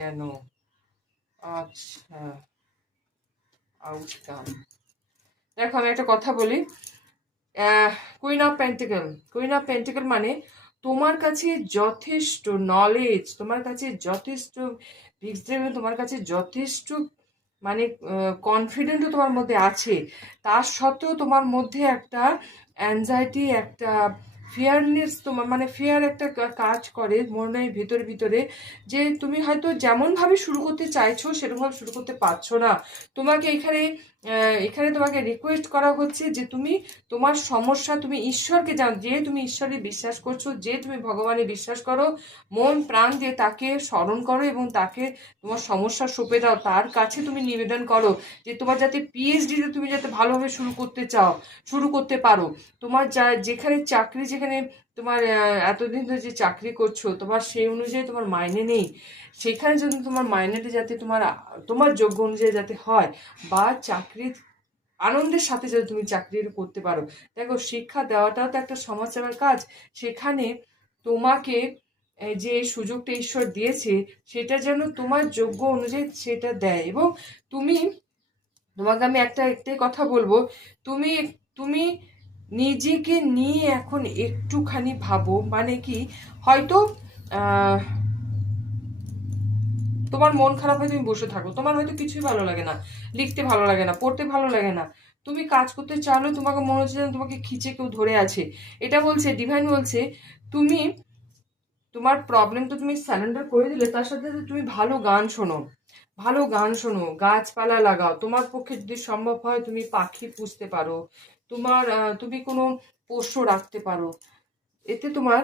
কেন? আচ্ছা, আউটকাম। দেখো আমি একটা কথা বলি। কুইন অফ পেন্টিকল মানে তোমার কাছে যথেষ্ট নলেজ, তোমার কাছে যথেষ্ট বিজনেস, তোমার কাছে যথেষ্ট মানে কনফিডেন্টও তোমার মধ্যে আছে। তার সত্ত্বেও তোমার মধ্যে একটা অ্যাংজাইটি, একটা ফিয়ারনেস, তোমার মানে ফিয়ার একটা কাজ করে মনের ভিতরে ভিতরে, যে তুমি হয়তো যেমনভাবে শুরু করতে চাইছো সেরকমভাবে শুরু করতে পারছো না। তোমাকে এখানে তোমাকে রিকোয়েস্ট করা হচ্ছে যে তুমি তোমার সমস্যা, তুমি ঈশ্বরকে জানো, যে তুমি ঈশ্বরে বিশ্বাস করছো, যে তুমি ভগবানে বিশ্বাস করো, মন প্রাণ দিয়ে তাকে স্মরণ করো এবং তাকে তোমার সমস্যা সঁপে দাও, তার কাছে তুমি নিবেদন করো যে তোমার যাতে পিএইচডিতে তুমি যাতে ভালোভাবে শুরু করতে পারো। তোমার যেখানে চাকরি, যেখানে তোমার এতদিন ধরে যে চাকরি করছো তোমার সেই অনুযায়ী তোমার মাইনে নেই, সেখানে যদি তোমার মাইনেটা যাতে তোমার তোমার যোগ্য অনুযায়ী যাতে হয়, বা চাকরির আনন্দের সাথে যদি তুমি চাকরি করতে পারো। দেখো, শিক্ষা দেওয়াটাও তো একটা সমাজসেবার কাজ। সেখানে তোমাকে যে সুযোগটা ঈশ্বর দিয়েছে সেটা যেন তোমার যোগ্য অনুযায়ী সেটা দেয়। এবং তুমি, তোমাকে আমি একটাই কথা বলবো, তুমি তুমি নিজেকে নিয়ে এখন একটুখানি ভাবো। মানে কি, হয়তো আহ তোমার মন খারাপ হয়ে তুমি বসে থাকো, তোমার হয়তো কিছুই ভালো লাগে না, লিখতে ভালো লাগে না, পড়তে ভালো লাগে না, তুমি কাজ করতে চাইলেও তোমাকে মনে হচ্ছে যেন তোমাকে খিচে কেউ ধরে আছে। এটা বলছে, ডিভাইন বলছে, তুমি তোমার প্রবলেম তো তুমি স্যালেন্ডার করে দিলে, তার সাথে সাথে তুমি ভালো গান শোনো, ভালো গান শোনো, গাছপালা লাগাও, তোমার পক্ষে যদি সম্ভব হয় তুমি পাখি পুষতে পারো, তুমি কোনো পোষ্য রাখতে পারো। এতে তোমার